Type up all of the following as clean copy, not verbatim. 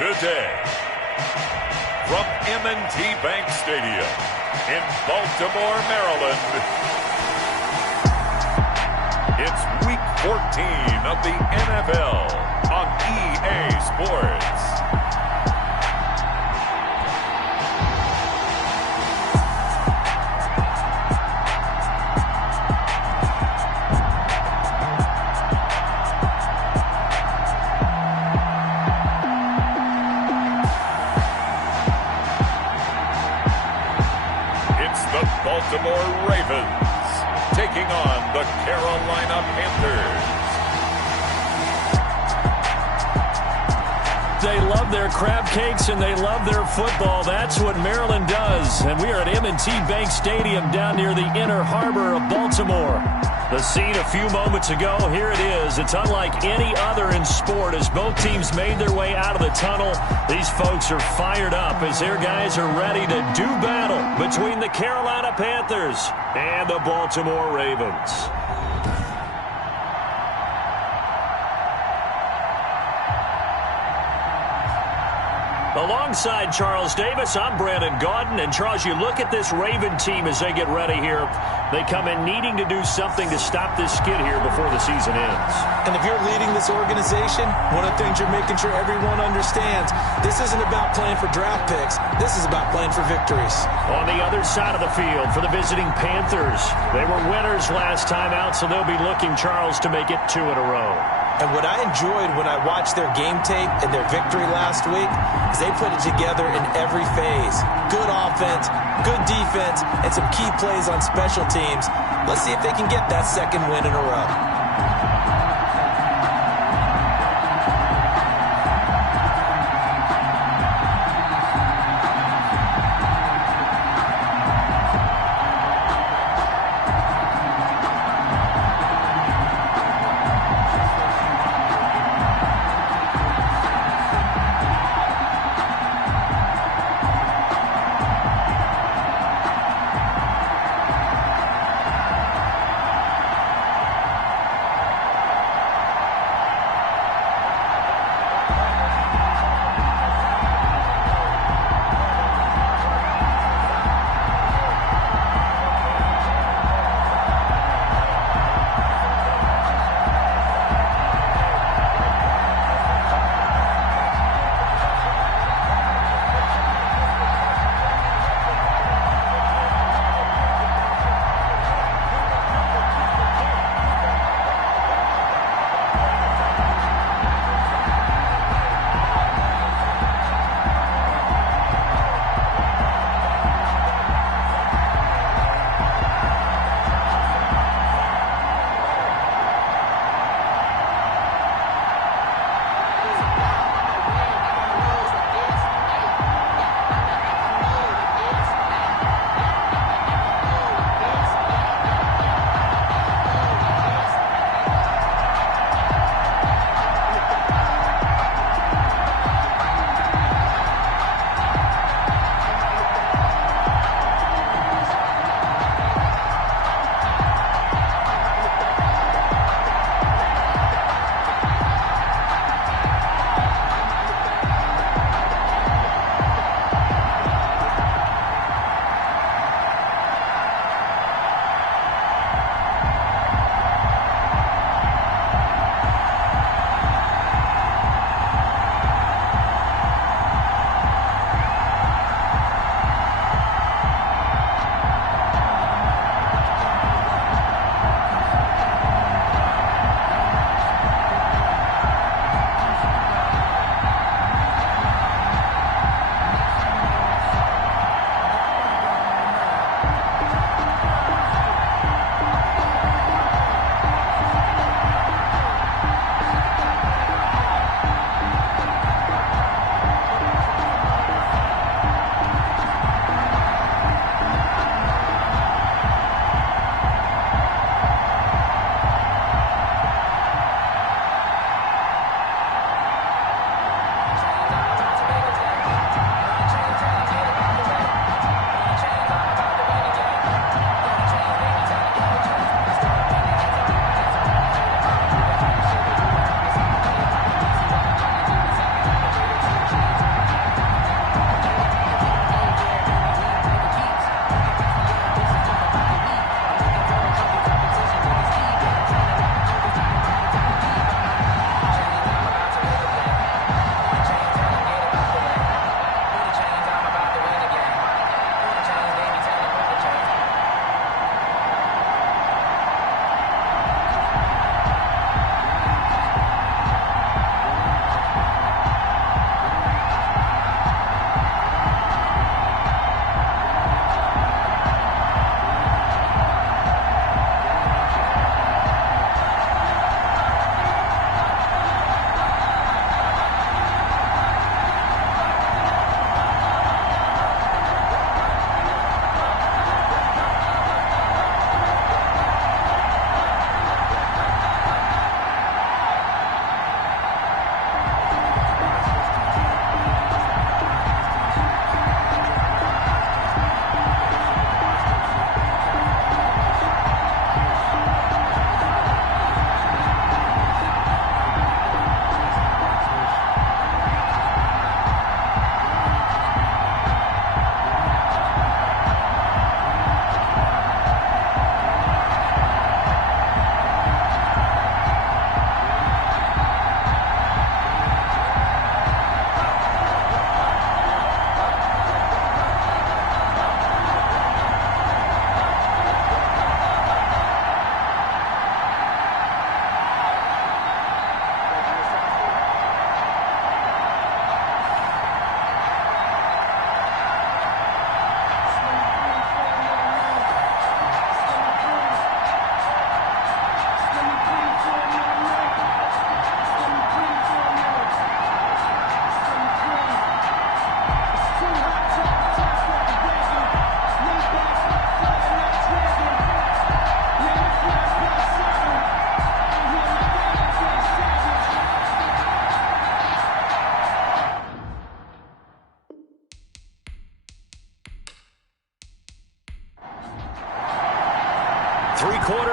Today, from M&T Bank Stadium in Baltimore, Maryland, it's Week 14 of the NFL on EA Sports. Baltimore Ravens taking on the Carolina Panthers. They love their crab cakes and they love their football. That's what Maryland does. And we are at M&T Bank Stadium down near the inner harbor of Baltimore. The scene a few moments ago, here it is. It's unlike any other in sport as both teams made their way out of the tunnel. These folks are fired up as their guys are ready to do battle between the Carolina Panthers and the Baltimore Ravens. Alongside Charles Davis, I'm Brandon Gaudin. And Charles, you look at this Raven team as they get ready here. They come in needing to do something to stop this skid here before the season ends. And if you're leading this organization, one of the things you're making sure everyone understands, this isn't about playing for draft picks. This is about playing for victories. On the other side of the field for the visiting Panthers, they were winners last time out, so they'll be looking, Charles, to make it 2 in a row. And what I enjoyed when I watched their game tape and their victory last week is they put it together in every phase. Good offense, good defense, and some key plays on special teams. Let's see if they can get that second win in a row.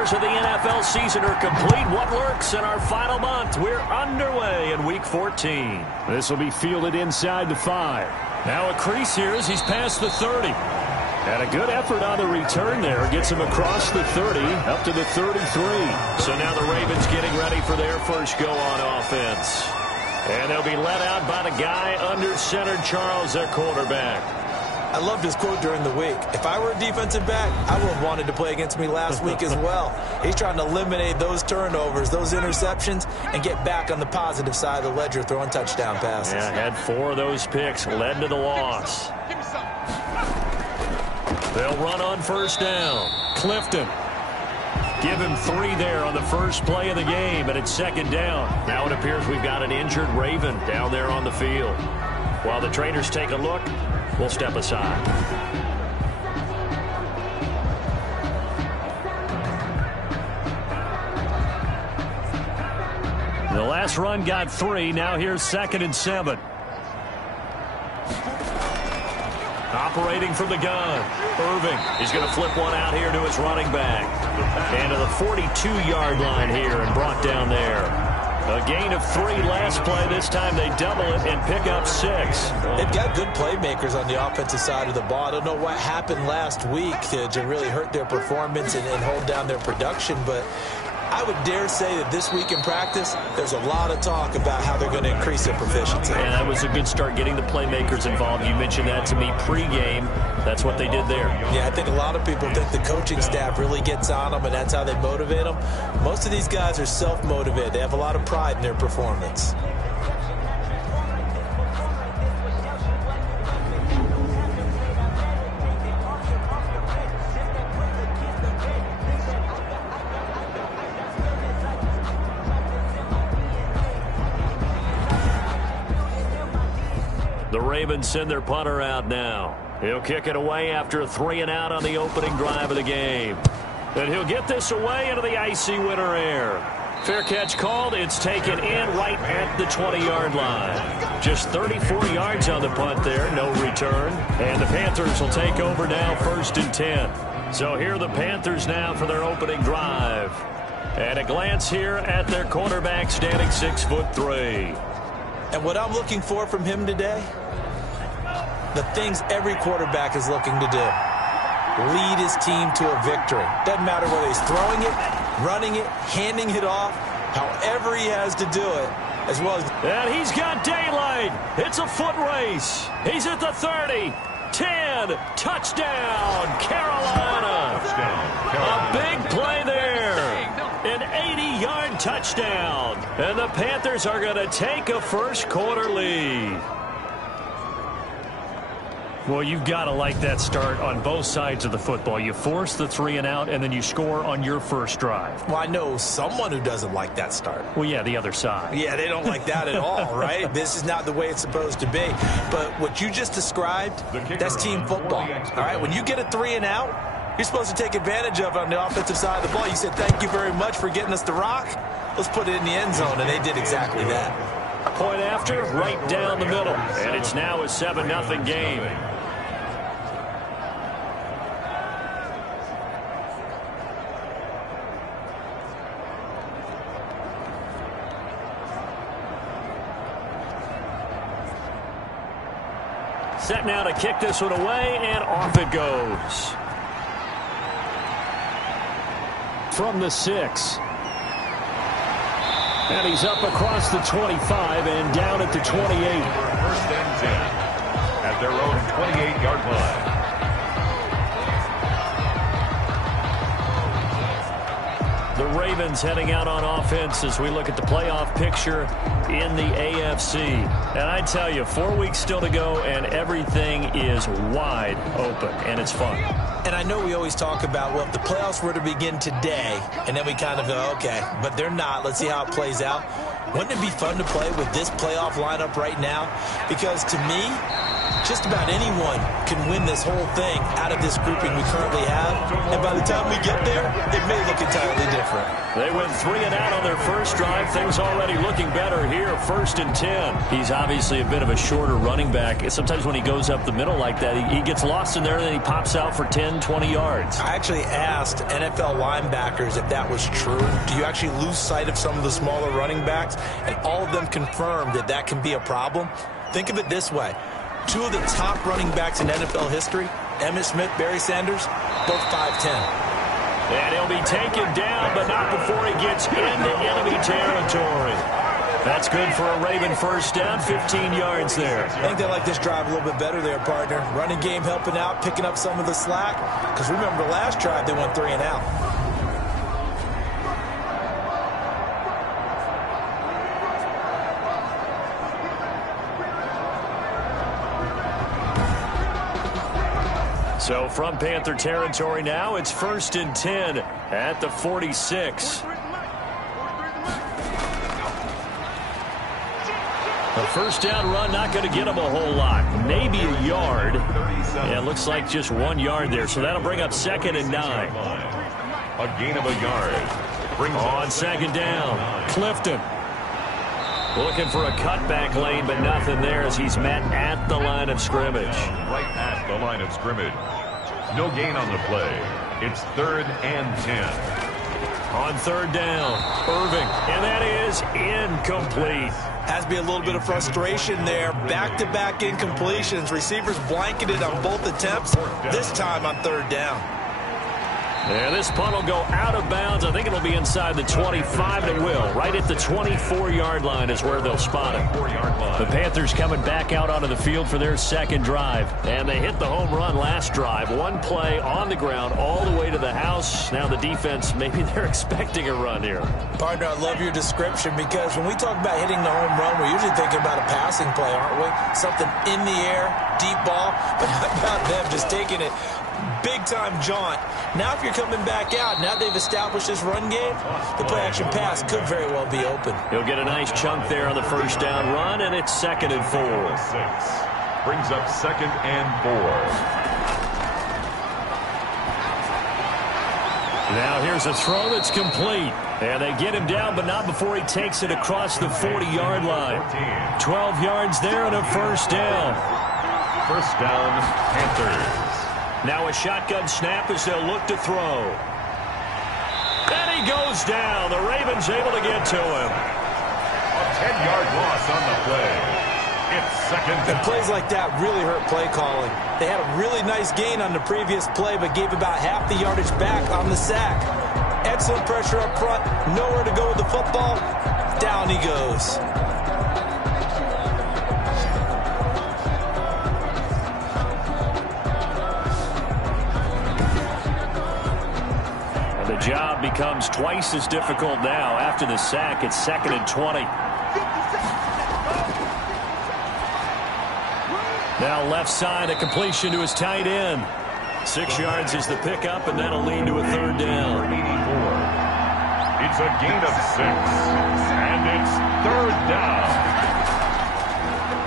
quarters of the NFL season are complete. What lurks in our final month? We're underway in Week 14. This will be fielded inside the 5. Now a crease here as he's past the 30. And a good effort on the return there. Gets him across the 30, up to the 33. So now the Ravens getting ready for their first go on offense. And they'll be let out by the guy under center, Charles, their quarterback. I loved his quote during the week. If I were a defensive back, I would have wanted to play against me last week as well. He's trying to eliminate those turnovers, those interceptions, and get back on the positive side of the ledger throwing touchdown passes. Yeah, had 4 of those picks, led to the loss. They'll run on first down. Clifton. Give him 3 there on the first play of the game, and it's second down. Now it appears we've got an injured Raven down there on the field. While the trainers take a look, we'll step aside. The last run got 3. Now here's 2nd and 7. Operating from the gun. Irving is going to flip one out here to his running back. And to the 42-yard line here and brought down there. A gain of 3 last play. This time they double it and pick up 6. They've got good playmakers on the offensive side of the ball. I don't know what happened last week to really hurt their performance and hold down their production, but I would dare say that this week in practice, there's a lot of talk about how they're going to increase their proficiency. And that was a good start getting the playmakers involved. You mentioned that to me pregame. That's what they did there. Yeah, I think a lot of people think the coaching staff really gets on them, and that's how they motivate them. Most of these guys are self-motivated. They have a lot of pride in their performance. The Ravens send their punter out now. He'll kick it away after a 3 and out on the opening drive of the game. And he'll get this away into the icy winter air. Fair catch called. It's taken in right at the 20-yard line. Just 34 yards on the punt there. No return. And the Panthers will take over now 1st and 10. So here are the Panthers now for their opening drive. And a glance here at their quarterback standing 6'3". And what I'm looking for from him today, the things every quarterback is looking to do. Lead his team to a victory. Doesn't matter whether he's throwing it, running it, handing it off, however he has to do it, as well as... And he's got daylight. It's a foot race. He's at the 30, 10, touchdown, Carolina. A big play there. An 80-yard touchdown. And the Panthers are going to take a first-quarter lead. Well, you've got to like that start on both sides of the football. You force the 3 and out, and then you score on your first drive. Well, I know someone who doesn't like that start. Well, yeah, the other side. Yeah, they don't like that at all, right? This is not the way it's supposed to be. But what you just described, that's team football, all right? When you get a 3 and out, you're supposed to take advantage of it on the offensive side of the ball. You said, thank you very much for getting us the rock. Let's put it in the end zone, and they did exactly that. Point after, right down the middle. And it's now a 7-0 game. Set now to kick this one away, and off it goes. From the 6. And he's up across the 25 and down at the 28. 1st and 10 at their own 28-yard line. The Ravens heading out on offense as we look at the playoff picture in the AFC. And I tell you, 4 weeks still to go, and everything is wide open, and it's fun. And I know we always talk about, well, if the playoffs were to begin today, and then we kind of go, okay, but they're not. Let's see how it plays out. Wouldn't it be fun to play with this playoff lineup right now? Because to me, Just about anyone can win this whole thing out of this grouping we currently have. And by the time we get there, it may look entirely different. They went 3 and out on their first drive. Things already looking better here. 1st and 10. He's obviously a bit of a shorter running back. Sometimes when he goes up the middle like that, he gets lost in there and then he pops out for 10, 20 yards. I actually asked NFL linebackers if that was true. Do you actually lose sight of some of the smaller running backs? And all of them confirmed that that can be a problem. Think of it this way. 2 of the top running backs in NFL history, Emmitt Smith, Barry Sanders, both 5'10". And he'll be taken down, but not before he gets into enemy territory. That's good for a Raven first down, 15 yards there. I think they like this drive a little bit better there, partner. Running game helping out, picking up some of the slack. Because remember, last drive they went 3 and out. So from Panther territory now, it's 1st and 10 at the 46. The first down run not going to get him a whole lot. Maybe a yard. Yeah, it looks like just 1 yard there. So that'll bring up 2nd and 9. A gain of a yard. Brings on 2nd down. Clifton. Looking for a cutback lane, but nothing there as he's met at the line of scrimmage. Right at the line of scrimmage. No gain on the play. It's 3rd and 10. On 3rd down, Irving, and that is incomplete. Has to be a little bit of frustration there. Back-to-back incompletions. Receivers blanketed on both attempts, this time on 3rd down. And this punt will go out of bounds. I think it'll be inside the 25, and it will. Right at the 24-yard line is where they'll spot it. The Panthers coming back out onto the field for their 2nd drive. And they hit the home run last drive. 1 play on the ground all the way to the house. Now the defense, maybe they're expecting a run here. Partner, I love your description because when we talk about hitting the home run, we're usually thinking about a passing play, aren't we? Something in the air, deep ball. But how about them just taking it big-time jaunt? Now if you're coming back out, now they've established this run game, the play-action pass could very well be open. He'll get a nice chunk there on the first down run, and it's 2nd and 4. Brings up 2nd and 4. Now here's a throw that's complete. And they get him down, but not before he takes it across the 40-yard line. 12 yards there and a first down. First down, Panthers. Now a shotgun snap as they'll look to throw. And he goes down. The Ravens able to get to him. A 10-yard loss on the play. It's 2nd down. And plays like that really hurt play calling. They had a really nice gain on the previous play, but gave about half the yardage back on the sack. Excellent pressure up front. Nowhere to go with the football. Down he goes. The job becomes twice as difficult now. After the sack, it's 2nd and 20. Now left side, a completion to his tight end. 6 yards is the pickup, and that'll lead to a 3rd down. 84. It's a gain of 6, and it's 3rd down.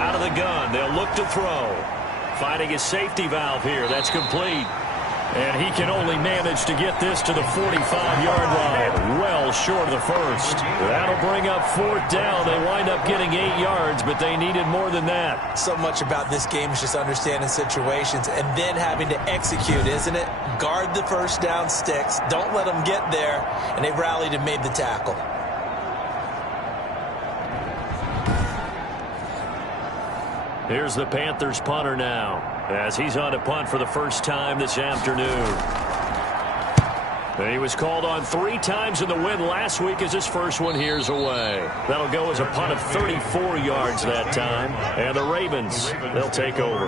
Out of the gun, they'll look to throw. Finding his safety valve here. That's complete. And he can only manage to get this to the 45-yard line. Well short of the first. That'll bring up 4th down. They wind up getting 8 yards, but they needed more than that. So much about this game is just understanding situations and then having to execute, isn't it? Guard the first down sticks. Don't let them get there. And they rallied and made the tackle. Here's the Panthers punter now, as he's on to punt for the first time this afternoon. He was called on 3 times in the win last week as his first one here's away. That'll go as a punt of 34 yards that time. And the Ravens, they'll take over.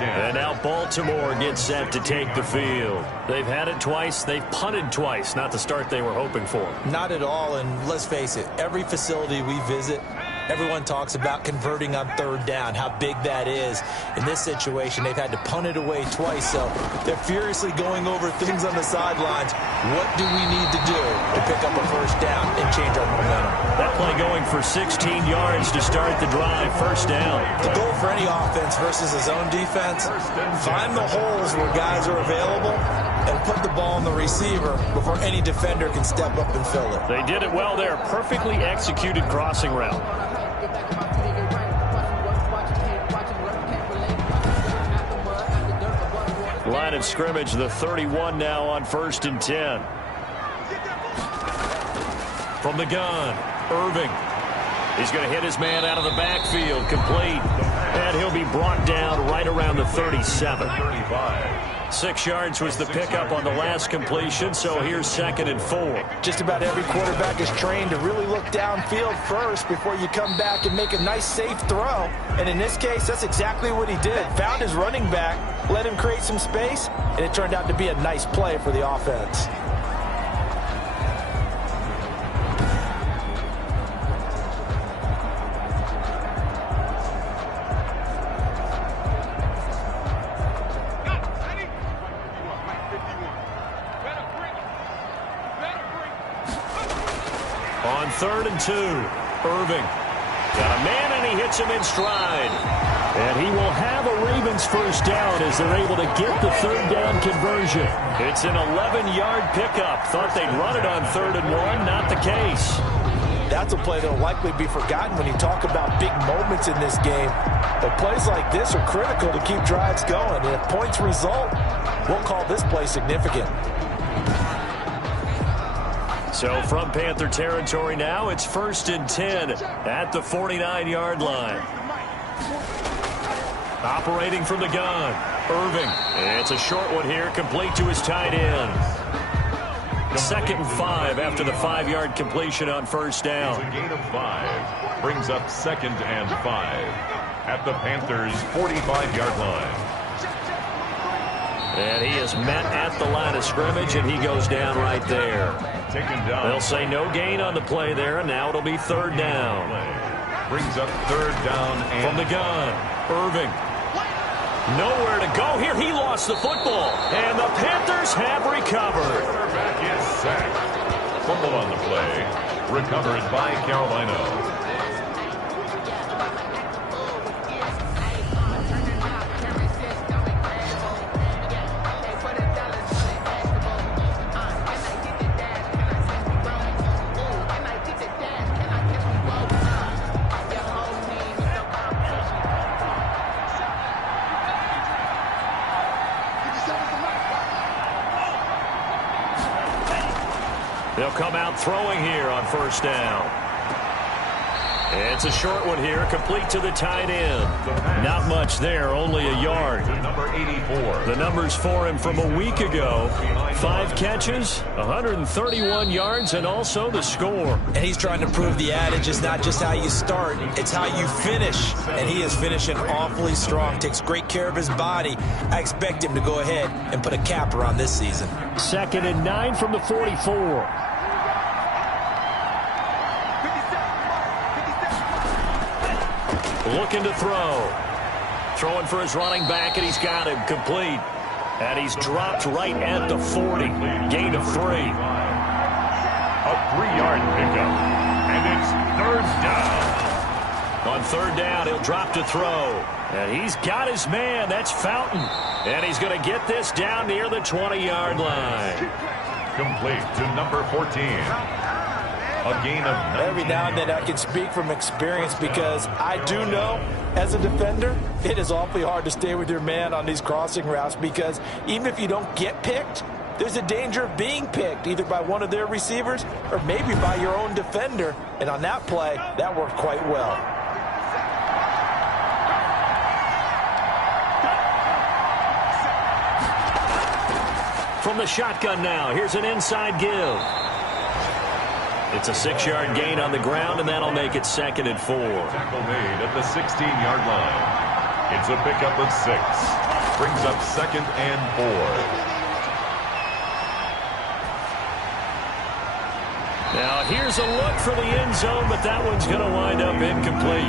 And now Baltimore gets set to take the field. They've had it twice. They've punted twice. Not the start they were hoping for. Not at all. And let's face it, every facility we visit, Everyone talks about converting on third down, how big that is. In this situation, they've had to punt it away twice, so they're furiously going over things on the sidelines. What do we need to do to pick up a first down and change our momentum? That play going for 16 yards to start the drive, first down. The goal for any offense versus his own defense, find the holes where guys are available and put the ball on the receiver before any defender can step up and fill it. They did it well there. Perfectly executed crossing route. Line of scrimmage, the 31 now on 1st and 10. From the gun, Irving. He's going to hit his man out of the backfield, complete. And he'll be brought down right around the 37. 6 yards was the pickup on the last completion, so here's 2nd and 4. Just about every quarterback is trained to really look downfield first before you come back and make a nice, safe throw. And in this case, that's exactly what he did. Found his running back, let him create some space, and it turned out to be a nice play for the offense. On 3rd and 2, Irving. Got a man, and he hits him in stride. And he will have a Ravens first down as they're able to get the 3rd down conversion. It's an 11-yard pickup. Thought they'd run it on 3rd and 1. Not the case. That's a play that will likely be forgotten when you talk about big moments in this game. But plays like this are critical to keep drives going. And if points result, we'll call this play significant. So from Panther territory now, it's 1st and 10 at the 49-yard line. Operating from the gun, Irving. It's a short one here, complete to his tight end. 2nd and 5 after the 5-yard completion on 1st down. It's a gain of 5. Brings up 2nd and 5 at the Panthers' 45-yard line. And he is met at the line of scrimmage, and he goes down right there. Taken down. They'll say no gain on the play there, and now it'll be 3rd down. Brings up 3rd down and from the gun, Irving. Nowhere to go here. He lost the football, and the Panthers have recovered. Quarterback is sacked. Fumble on the play. Recovered by Carolina. They'll come out throwing here on 1st down. It's a short one here, complete to the tight end. Not much there, only a yard. Number 84. The numbers for him from a week ago. 5 catches, 131 yards, and also the score. And he's trying to prove the adage is not just how you start, it's how you finish. And he is finishing awfully strong, takes great care of his body. I expect him to go ahead and put a capper on this season. 2nd and 9 from the 44. Looking to throw. Throwing for his running back, and he's got him complete. And he's dropped right at the 40. Gain of 3. A 3-yard pickup. And it's 3rd down. On 3rd down, he'll drop to throw. And he's got his man. That's Fountain. And he's going to get this down near the 20-yard line. Complete to number 14. A gain of 19. Every now and then I can speak from experience because I do know as a defender it is awfully hard to stay with your man on these crossing routes because even if you don't get picked, there's a danger of being picked either by one of their receivers or maybe by your own defender. And on that play, that worked quite well. From the shotgun now, here's an inside give. It's a 6-yard gain on the ground, and that'll make it 2nd and 4. Tackle made at the 16-yard line. It's a pickup of 6. Brings up 2nd and 4. Now here's Here's a look for the end zone, but that one's going to wind up incomplete.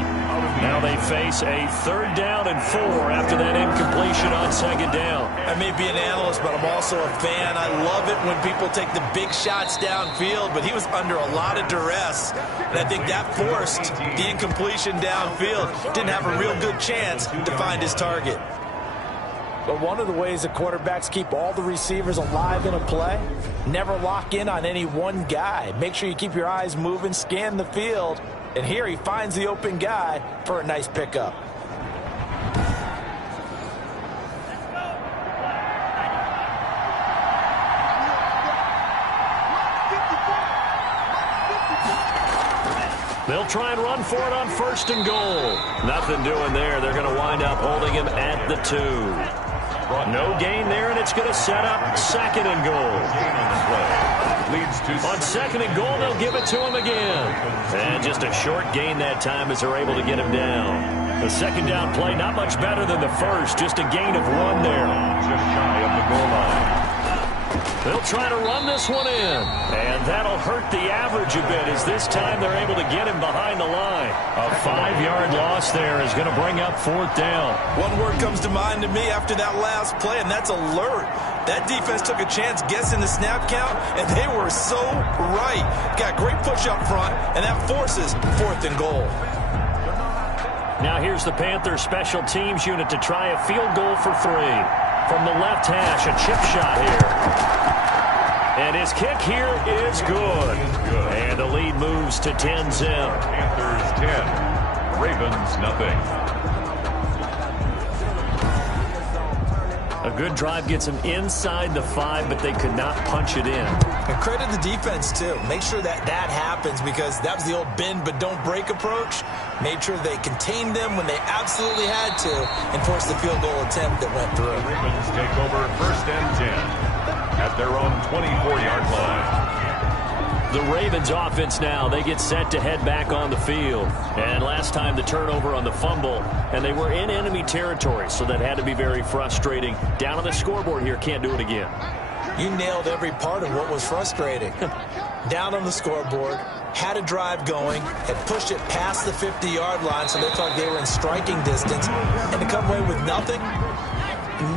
Now they face a 3rd down and 4 after that incompletion on 2nd down. I may be an analyst, but I'm also a fan. I love it when people take the big shots downfield, but he was under a lot of duress, and I think that forced the incompletion downfield. Didn't have a real good chance to find his target. But one of the ways that quarterbacks keep all the receivers alive in a play, never lock in on any one guy. Make sure you keep your eyes moving, scan the field, and here he finds the open guy for a nice pickup. They'll try and run for it on 1st and goal. Nothing doing there. They're going to wind up holding him at the 2. No gain there, and it's going to set up 2nd and goal. On 2nd and goal, they'll give it to him again. And just a short gain that time as they're able to get him down. The 2nd down play, not much better than the first. Just a gain of 1 there. Just shy of the goal line. They'll try to run this one in, and that'll hurt the average a bit as this time they're able to get him behind the line. A 5-yard loss there is going to bring up 4th down. One word comes to mind to me after that last play, and that's alert. That defense took a chance guessing the snap count, and they were so right. Got great push up front, and that forces 4th and goal. Now here's the Panthers special teams unit to try a field goal for 3. From the left hash, a chip shot here. And his kick here is good. And the lead moves to 10-0. Panthers 10, Ravens nothing. A good drive gets them inside the 5, but they could not punch it in. And credit the defense, too. Make sure that happens, because that was the old bend but don't break approach. Made sure they contained them when they absolutely had to and forced the field goal attempt that went through. The Ravens take over 1st and 10 at their own 24-yard line. The Ravens offense now, they get set to head back on the field. And last time the turnover on the fumble, and they were in enemy territory, so that had to be very frustrating. Down on the scoreboard here, can't do it again. You nailed every part of what was frustrating. Down on the scoreboard, had a drive going, had pushed it past the 50-yard line, so they felt like they were in striking distance, and to come away with nothing,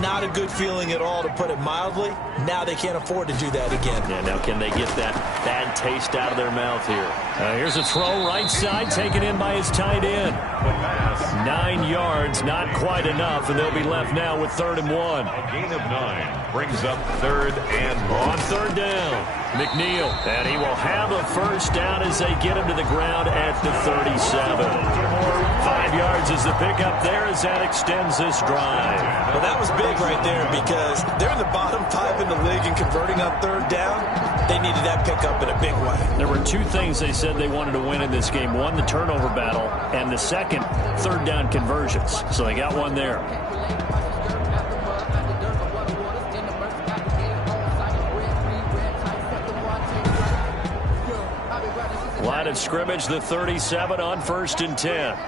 not a good feeling at all, to put it mildly. Now they can't afford to do that again. Yeah, now can they get that bad taste out of their mouth here? Here's a throw right side, taken in by his tight end. 9 yards, not quite enough, and they'll be left now with 3rd and 1. A gain of 9 brings up 3rd and 1. On 3rd down, McNeil, and he will have a 1st down as they get him to the ground at the 37. 5 yards is the pickup there as that extends this drive. Well, that was big right there, because they're in the bottom 5 in the league and converting on 3rd down. They needed that pickup in a big way. There were 2 things they said they wanted to win in this game. One, the turnover battle, and the second, 3rd down conversions. So they got one there. Line of scrimmage, the 37 on 1st and 10.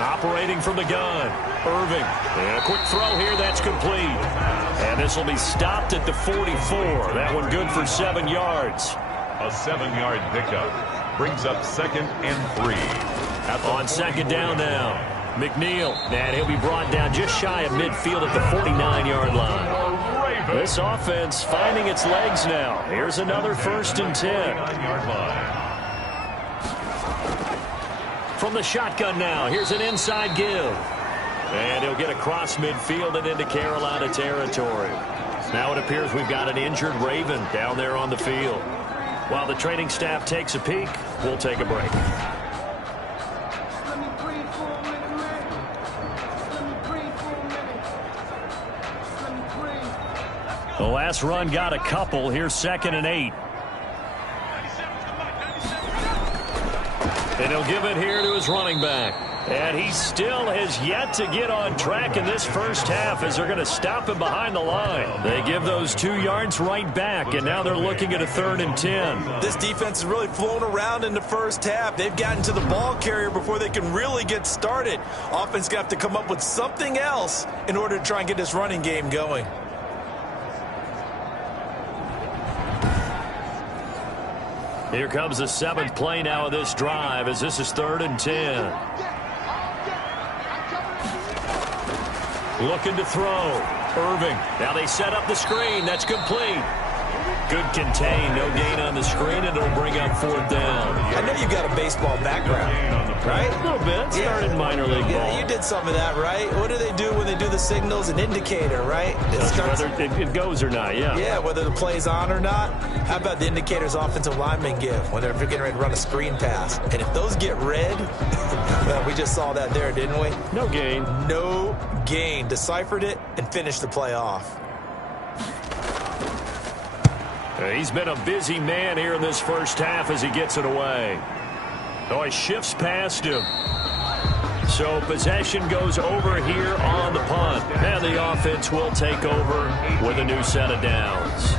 Operating from the gun, Irving. And a quick throw here, that's complete. And this will be stopped at the 44. That one good for 7 yards. A 7-yard pickup brings up 2nd and 3. On 2nd down now, McNeil. And he'll be brought down just shy of midfield at the 49-yard line. This offense finding its legs now. Here's another 1st and 10. 9-yard line. From the shotgun now, here's an inside give. And he'll get across midfield and into Carolina territory. Now it appears we've got an injured Raven down there on the field. While the training staff takes a peek, we'll take a break. The last run got a couple. Here's 2nd and 8. And he'll give it here to his running back. And he still has yet to get on track in this first half as they're going to stop him behind the line. They give those 2 yards right back, and now they're looking at a 3rd and 10. This defense has really flown around in the first half. They've gotten to the ball carrier before they can really get started. Offense got to come up with something else in order to try and get this running game going. Here comes the 7th play now of this drive as this is 3rd and 10. Looking to throw. Irving. Now they set up the screen. That's complete. Good contain. No gain on the screen, and it'll bring up 4th down. I know you've got a baseball background, right? A little bit. Started minor league ball. Yeah, you did some of that, right? What do they do when they do the signals? An indicator, right? Whether it goes or not, yeah. Yeah, whether the play's on or not. How about the indicators offensive linemen give when they're getting ready to run a screen pass? And if those get red, well, we just saw that there, didn't we? No gain. No gain. Deciphered it and finished the play off. He's been a busy man here in this first half as he gets it away. Oh, he shifts past him. So possession goes over here on the punt. And the offense will take over with a new set of downs.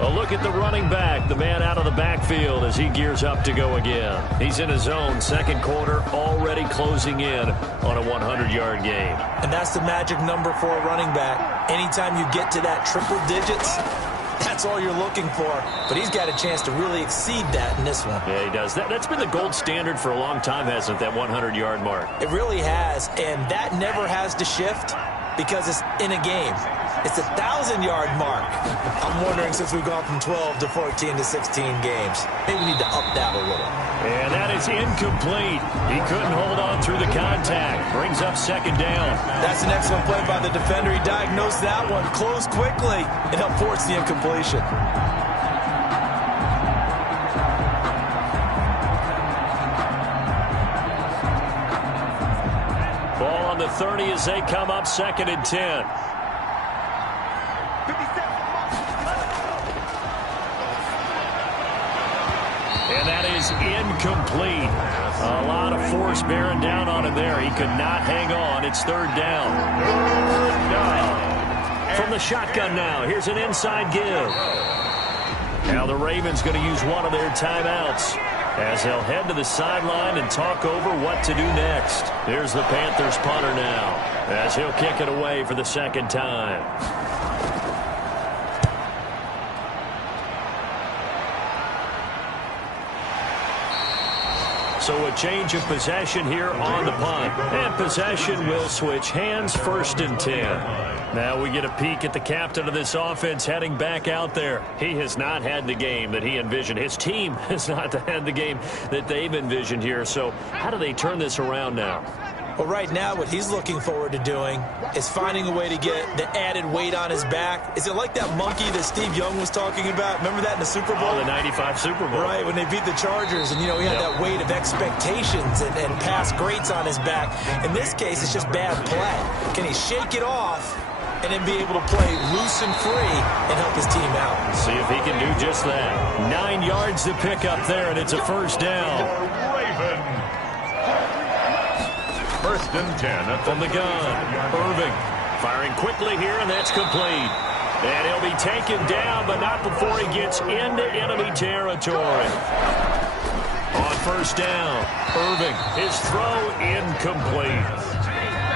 A look at the running back, the man out of the backfield as he gears up to go again. He's in his zone, second quarter, already closing in on a 100-yard game. And that's the magic number for a running back. Anytime you get to that triple digits, that's all you're looking for. But he's got a chance to really exceed that in this one. Yeah, he does. That's been the gold standard for a long time, hasn't it, that 100-yard mark? It really has, and that never has to shift because it's in a game. It's a 1,000-yard mark. I'm wondering, since we've gone from 12 to 14 to 16 games, maybe we need to up that a little. And that is incomplete. He couldn't hold on through the contact. Brings up 2nd down. That's an excellent play by the defender. He diagnosed that one, closed quickly, and helped force the incompletion. Ball on the 30 as they come up 2nd and 10. And that is incomplete. A lot of force bearing down on him there. He could not hang on. It's 3rd down. From the shotgun now, here's an inside give. Now the Ravens going to use one of their timeouts as they'll head to the sideline and talk over what to do next. Here's the Panthers punter now as he'll kick it away for the 2nd time. So a change of possession here on the punt. And possession will switch hands, 1st and 10. Now we get a peek at the captain of this offense heading back out there. He has not had the game that he envisioned. His team has not had the game that they've envisioned here. So how do they turn this around now? Well, right now, what he's looking forward to doing is finding a way to get the added weight on his back. Is it like that monkey that Steve Young was talking about? Remember that in the Super Bowl? Oh, the 95 Super Bowl. Right, when they beat the Chargers, and, you know, he had that weight of expectations and past greats on his back. In this case, it's just bad play. Can he shake it off and then be able to play loose and free and help his team out? See if he can do just that. 9 yards to pick up there, and it's a 1st down. Ravens. 1st and 10 from the gun. Irving firing quickly here, and that's complete. And he'll be taken down, but not before he gets into enemy territory. On 1st down, Irving, his throw incomplete.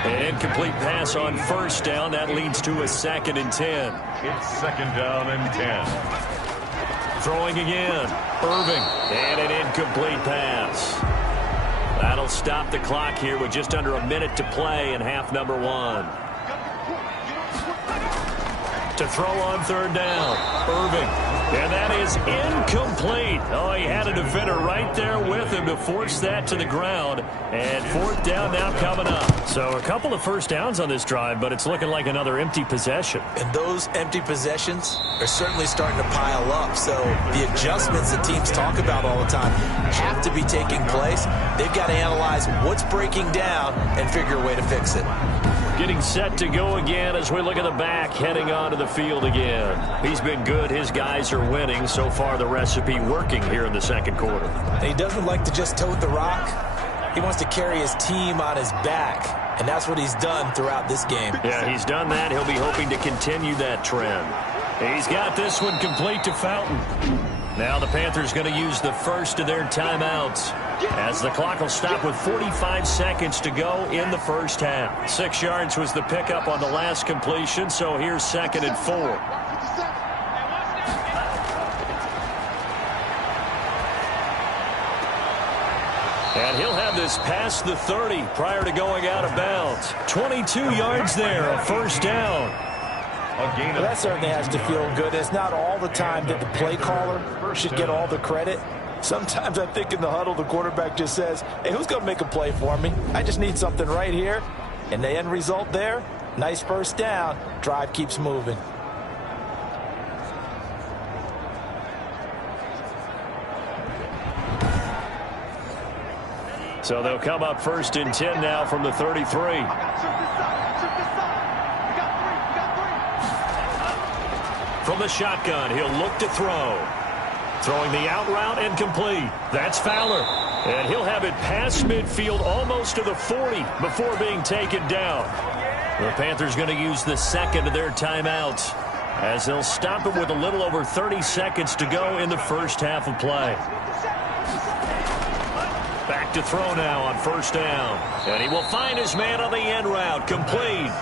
An incomplete pass on 1st down. That leads to a 2nd and 10. It's 2nd down and 10. Throwing again. Irving, and an incomplete pass. That'll stop the clock here with just under a minute to play in half number 1. To throw on 3rd down, Irving. And that is incomplete. Oh, he had a defender right there with him to force that to the ground. And 4th down now coming up. So a couple of 1st downs on this drive, but it's looking like another empty possession. And those empty possessions are certainly starting to pile up. So the adjustments that teams talk about all the time have to be taking place. They've got to analyze what's breaking down and figure a way to fix it. Getting set to go again as we look at the back heading onto the field again. He's been good. His guys are winning. So far, the recipe working here in the 2nd quarter. And he doesn't like to just tote the rock. He wants to carry his team on his back. And that's what he's done throughout this game. Yeah, he's done that. He'll be hoping to continue that trend. He's got this one complete to Fountain. Now the Panthers going to use the first of their timeouts as the clock will stop with 45 seconds to go in the first half. 6 yards was the pickup on the last completion, so here's 2nd and 4. And he'll have this past the 30 prior to going out of bounds. 22 yards there, a first down. Well, that certainly has to feel good. It's not all the time that the play caller should get all the credit. Sometimes I think in the huddle, the quarterback just says, hey, who's going to make a play for me? I just need something right here. And the end result there, nice first down. Drive keeps moving. So they'll come up first and 10 now from the 33. From the shotgun, he'll look to throw. Throwing the out route and complete. That's Fowler. And he'll have it past midfield almost to the 40 before being taken down. The Panthers going to use the second of their timeouts as they'll stop him with a little over 30 seconds to go in the first half of play. Back to throw now on first down. And he will find his man on the end route. Complete.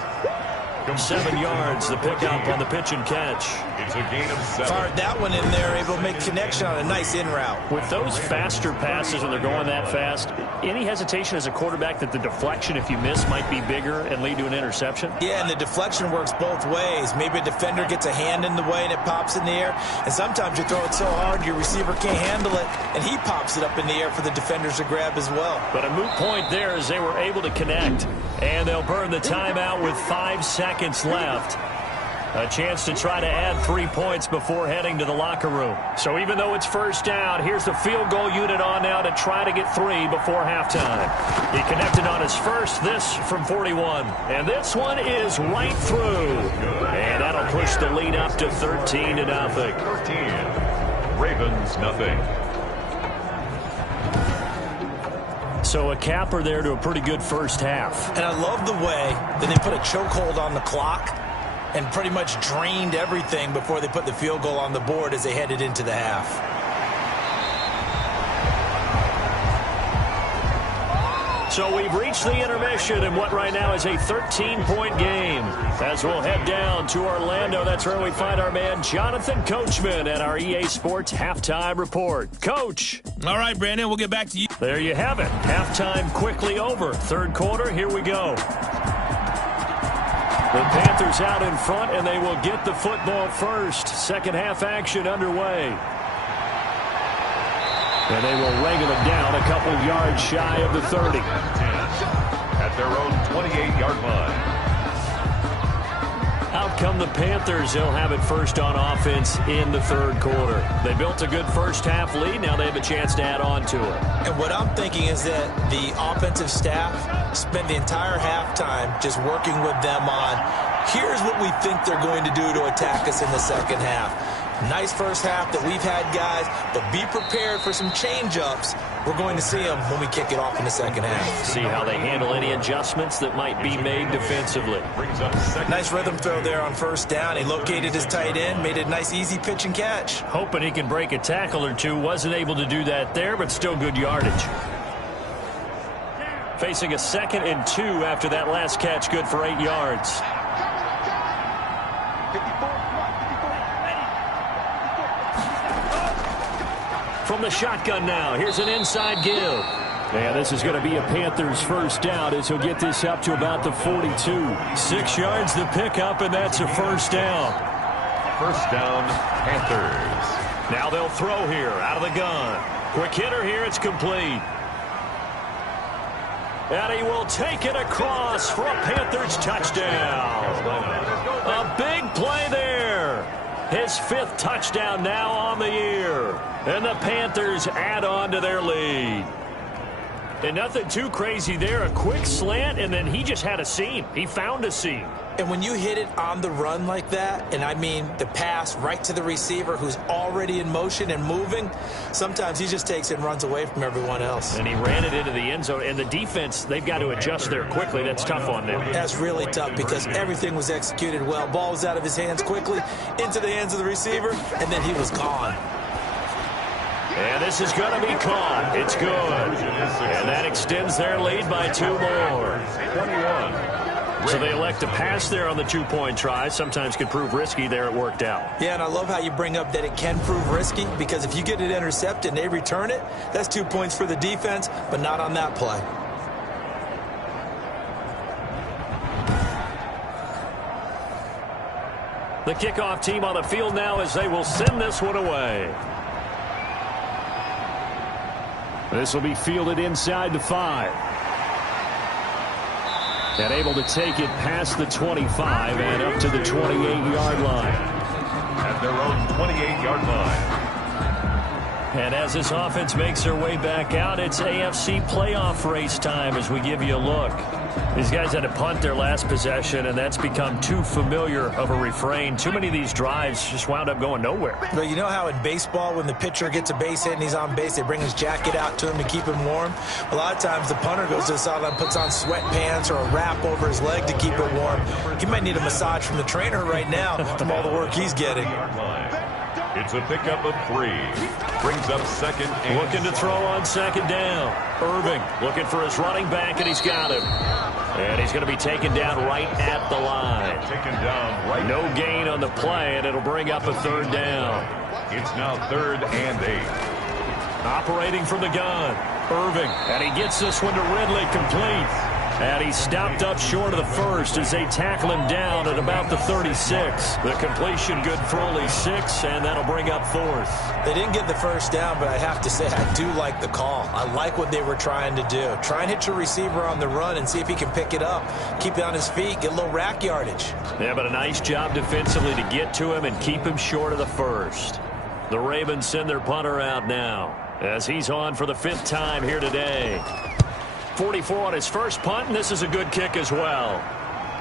7 yards, the pickup on the pitch and catch. It's a gain of 7. Fired that one in there, able to make connection on a nice in route. With those faster passes when they're going that fast, any hesitation as a quarterback that the deflection, if you miss, might be bigger and lead to an interception? Yeah, and the deflection works both ways. Maybe a defender gets a hand in the way and it pops in the air. And sometimes you throw it so hard your receiver can't handle it, and he pops it up in the air for the defenders to grab as well. But a moot point there as they were able to connect. And they'll burn the timeout with 5 seconds left. A chance to try to add 3 points before heading to the locker room. So even though it's first down, here's the field goal unit on now to try to get 3 before halftime. He connected on his first, this from 41. And this one is right through. And that'll push the lead up to 13-0. 13. Ravens, nothing. So a capper there to a pretty good first half. And I love the way that they put a chokehold on the clock and pretty much drained everything before they put the field goal on the board as they headed into the half. So we've reached the intermission in what right now is a 13-point game. As we'll head down to Orlando, that's where we find our man Jonathan Coachman at our EA Sports Halftime Report. Coach. All right, Brandon, we'll get back to you. There you have it. Halftime quickly over. Third quarter, here we go. The Panthers out in front, and they will get the football first. Second half action underway. And they will wrangle them down a couple yards shy of the 30. At their own 28-yard line. Out come the Panthers. They'll have it first on offense in the third quarter. They built a good first half lead. Now they have a chance to add on to it. And what I'm thinking is that the offensive staff spent the entire halftime just working with them on, here's what we think they're going to do to attack us in the second half. Nice first half that we've had, guys, but be prepared for some change-ups. We're going to see them when we kick it off in the second half. See how they handle any adjustments that might be made defensively. Nice rhythm throw there on first down. He located his tight end, made a nice easy pitch and catch. Hoping he can break a tackle or two. Wasn't able to do that there, but still good yardage. Facing a 2nd and 2 after that last catch, good for 8 yards. From the shotgun now, here's an inside give. And this is going to be a Panthers first down as he'll get this up to about the 42. 6 yards the pickup, and that's a first down. First down, Panthers. Now they'll throw here out of the gun. Quick hitter here, it's complete. And he will take it across for a Panthers touchdown. A big play there. His 5th touchdown now on the year. And the Panthers add on to their lead. And nothing too crazy there. A quick slant, and then he just had a seam. He found a seam. And when you hit it on the run like that, and I mean the pass right to the receiver who's already in motion and moving, sometimes he just takes it and runs away from everyone else. And he ran it into the end zone. And the defense, they've got to adjust there quickly. That's tough on them. That's really tough because everything was executed well. Ball was out of his hands quickly, into the hands of the receiver, and then he was gone. And this is going to be caught. It's good. And that extends their lead by 2 more. 21. So they elect to pass there on the two-point try. Sometimes could prove risky. There it worked out. Yeah, and I love how you bring up that it can prove risky, because if you get it intercepted and they return it, that's 2 points for the defense, but not on that play. The kickoff team on the field now as they will send this one away. This will be fielded inside the 5. And able to take it past the 25 and up to the 28-yard line. At their own 28-yard line. And as this offense makes their way back out, it's AFC playoff race time as we give you a look. These guys had to punt their last possession, and that's become too familiar of a refrain. Too many of these drives just wound up going nowhere. But you know how in baseball, when the pitcher gets a base hit and he's on base, they bring his jacket out to him to keep him warm? A lot of times the punter goes to the sideline, puts on sweatpants or a wrap over his leg to keep it warm. He might need a massage from the trainer right now from all the work he's getting. It's a pickup of 3. Brings up second and looking to throw on second down. Irving looking for his running back, and he's got him. And he's going to be taken down right at the line. Taken down right. No gain on the play, and it'll bring up a third down. It's now 3rd and 8. Operating from the gun. Irving, and he gets this one to Ridley, complete. And he's stopped up short of the first as they tackle him down at about the 36. The completion good for only 6, and that'll bring up 4th. They didn't get the first down, but I have to say I do like the call. I like what they were trying to do. Try and hit your receiver on the run and see if he can pick it up. Keep it on his feet, get a little rack yardage. Yeah, but a nice job defensively to get to him and keep him short of the first. The Ravens send their punter out now as he's on for the 5th time here today. 44 on his first punt, and this is a good kick as well.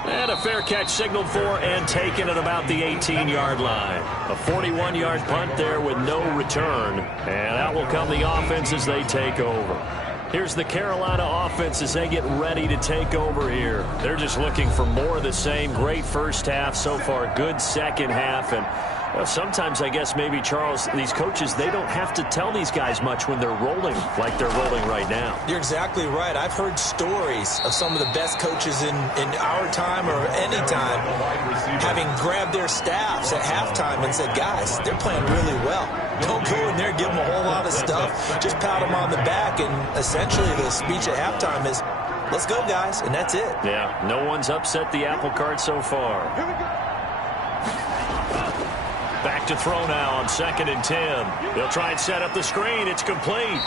And a fair catch signaled for and taken at about the 18-yard line. A 41-yard punt there with no return. And out will come the offense as they take over. Here's the Carolina offense as they get ready to take over here. They're just looking for more of the same. Great first half so far. Good second half. And sometimes, I guess, maybe, Charles, these coaches, they don't have to tell these guys much when they're rolling like they're rolling right now. You're exactly right. I've heard stories of some of the best coaches in our time or any time having grabbed their staffs at halftime and said, guys, they're playing really well. Don't go in there, give them a whole lot of stuff. Just pat them on the back, and essentially the speech at halftime is, let's go, guys, and that's it. Yeah, no one's upset the apple cart so far. Back to throw now on 2nd and 10. They'll try and set up the screen. It's complete.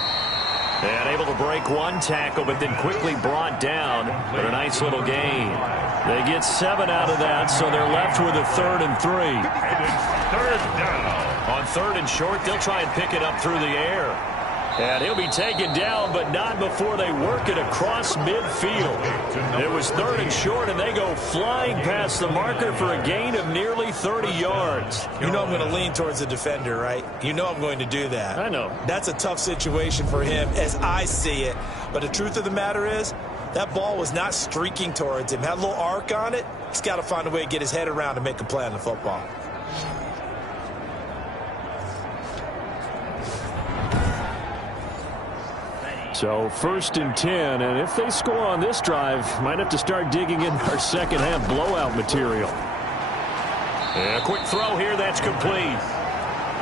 And able to break one tackle, but then quickly brought down. But a nice little gain. They get 7 out of that, so they're left with a 3rd and 3. And it's 3rd down. On 3rd and short, they'll try and pick it up through the air. And he'll be taken down, but not before they work it across midfield. It was 3rd and short, and they go flying past the marker for a gain of nearly 30 yards. You know I'm going to lean towards the defender, right? You know I'm going to do that. I know. That's a tough situation for him as I see it. But the truth of the matter is, that ball was not streaking towards him. Had a little arc on it. He's got to find a way to get his head around and make a play on the football. So 1st and 10, and if they score on this drive, might have to start digging in our second half blowout material. And a quick throw here, that's complete.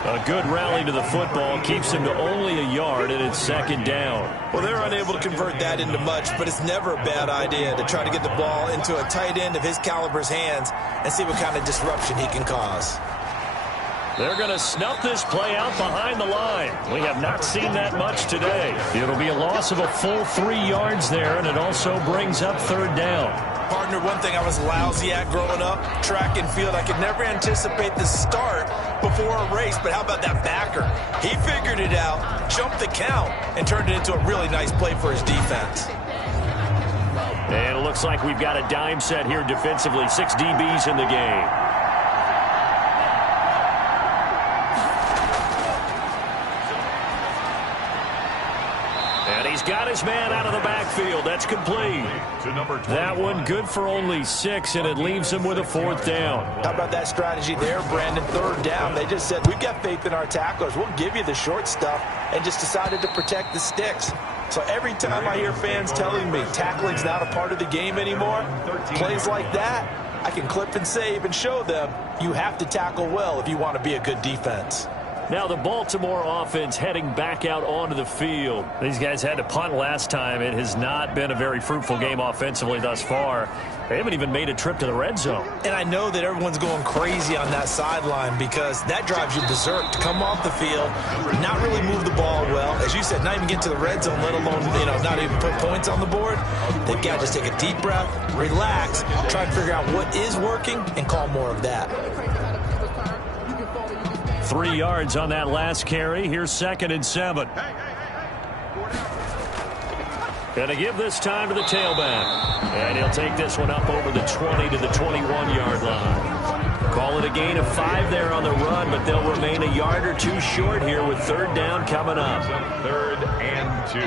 A good rally to the football keeps him to only a yard, and it's 2nd down. Well, they're unable to convert that into much, but it's never a bad idea to try to get the ball into a tight end of his caliber's hands and see what kind of disruption he can cause. They're going to snuff this play out behind the line. We have not seen that much today. It'll be a loss of a full 3 yards there, and it also brings up 3rd down. Partner, one thing I was lousy at growing up, track and field, I could never anticipate the start before a race, but how about that backer? He figured it out, jumped the count, and turned it into a really nice play for his defense. And it looks like we've got a dime set here defensively. 6 DBs in the game. He's got his man out of the backfield. That's complete. That one good for only 6, and it leaves him with a 4th down. How about that strategy there, Brandon? 3rd down. They just said, we've got faith in our tacklers. We'll give you the short stuff, and just decided to protect the sticks. So every time I hear fans telling me tackling's not a part of the game anymore, plays like that, I can clip and save and show them you have to tackle well if you want to be a good defense. Now the Baltimore offense heading back out onto the field. These guys had to punt last time. It has not been a very fruitful game offensively thus far. They haven't even made a trip to the red zone. And I know that everyone's going crazy on that sideline because that drives you berserk to come off the field, not really move the ball well. As you said, not even get to the red zone, let alone, not even put points on the board. They've got to just take a deep breath, relax, try and figure out what is working, and call more of that. 3 yards on that last carry. Here's 2nd and 7. Gonna give this time to the tailback. And he'll take this one up over the 20 to the 21-yard line. Call it a gain of 5 there on the run, but they'll remain a yard or two short here with 3rd down coming up. 3rd and 2.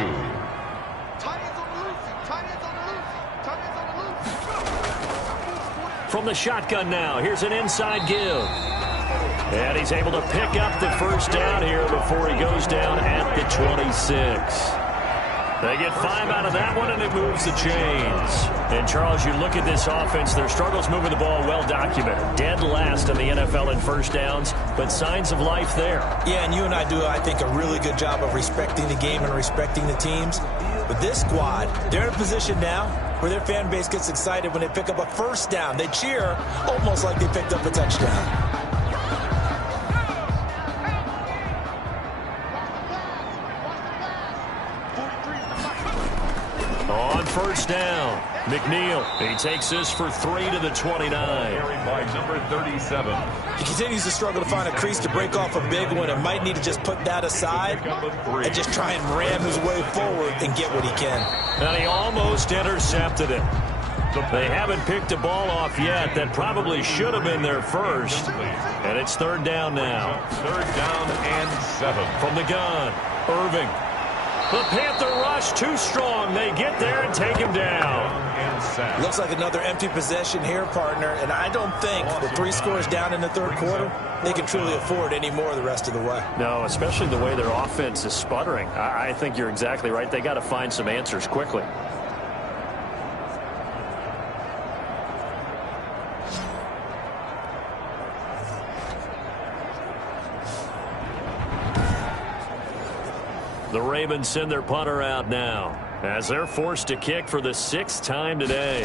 From the shotgun now, here's an inside give. And he's able to pick up the 1st down here before he goes down at the 26. They get 5 out of that one, and it moves the chains. And, Charles, you look at this offense, their struggles moving the ball well documented. Dead last in the NFL in 1st downs, but signs of life there. Yeah, and you and I do, I think, a really good job of respecting the game and respecting the teams. But this squad, they're in a position now where their fan base gets excited when they pick up a 1st down. They cheer almost like they picked up a touchdown. On 1st down, McNeil. He takes this for 3 to the 29. Carried by number 37. He continues to struggle to find a crease to break off a big one and might need to just put that aside and just try and ram his way forward and get what he can. And he almost intercepted it. They haven't picked a ball off yet. That probably should have been their first. And it's 3rd down now. 3rd down and 7. From the gun, Irving. The Panther rush too strong. They get there and take him down. Looks like another empty possession here, partner. And I don't think with 3 scores down in the 3rd quarter, they can truly afford any more the rest of the way. No, especially the way their offense is sputtering. I think you're exactly right. They got to find some answers quickly. The Ravens send their punter out now as they're forced to kick for the 6th time today.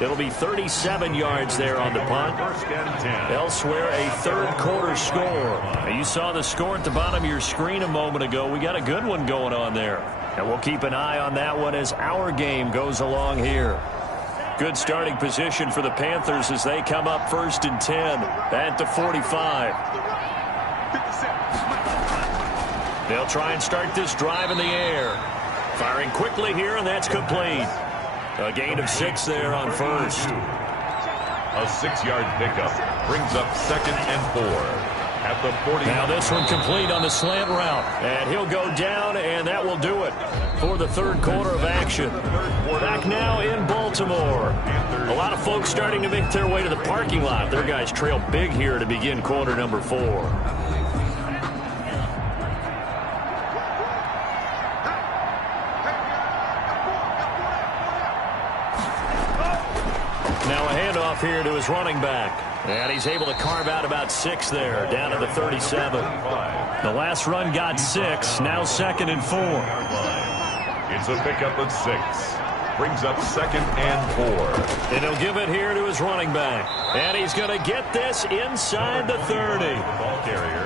It'll be 37 yards there on the punt. 1st and 10. Elsewhere, a 3rd quarter score. Now, you saw the score at the bottom of your screen a moment ago. We got a good one going on there. And we'll keep an eye on that one as our game goes along here. Good starting position for the Panthers as they come up 1st and 10 at the 45. They'll try and start this drive in the air. Firing quickly here, and that's complete. A gain of 6 there on 1st. A 6-yard pickup brings up 2nd and 4. At the 40. Now this one complete on the slant route. And he'll go down, and that will do it for the 3rd quarter of action. We're back now in Baltimore. A lot of folks starting to make their way to the parking lot. Their guys trail big here to begin quarter number 4. Now a handoff here to his running back. And he's able to carve out about 6 there, down to the 37. The last run got 6, now 2nd and 4. It's a pickup of 6. Brings up 2nd and 4. And he'll give it here to his running back. And he's going to get this inside the 30. Ball carrier.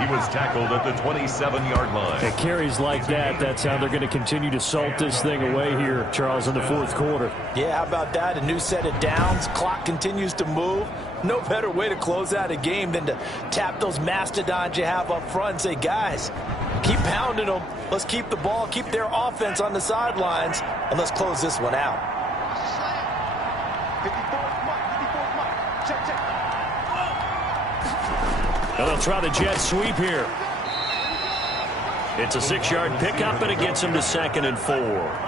He was tackled at the 27-yard line. At carries like that, that's how they're going to continue to salt this thing away here, Charles, in the 4th quarter. Yeah, how about that? A new set of downs. Clock continues to move. No better way to close out a game than to tap those mastodons you have up front and say, guys, keep pounding them. Let's keep the ball, keep their offense on the sidelines, and let's close this one out. Now they'll try the jet sweep here. It's a 6-yard pickup, and it gets him to 2nd and 4.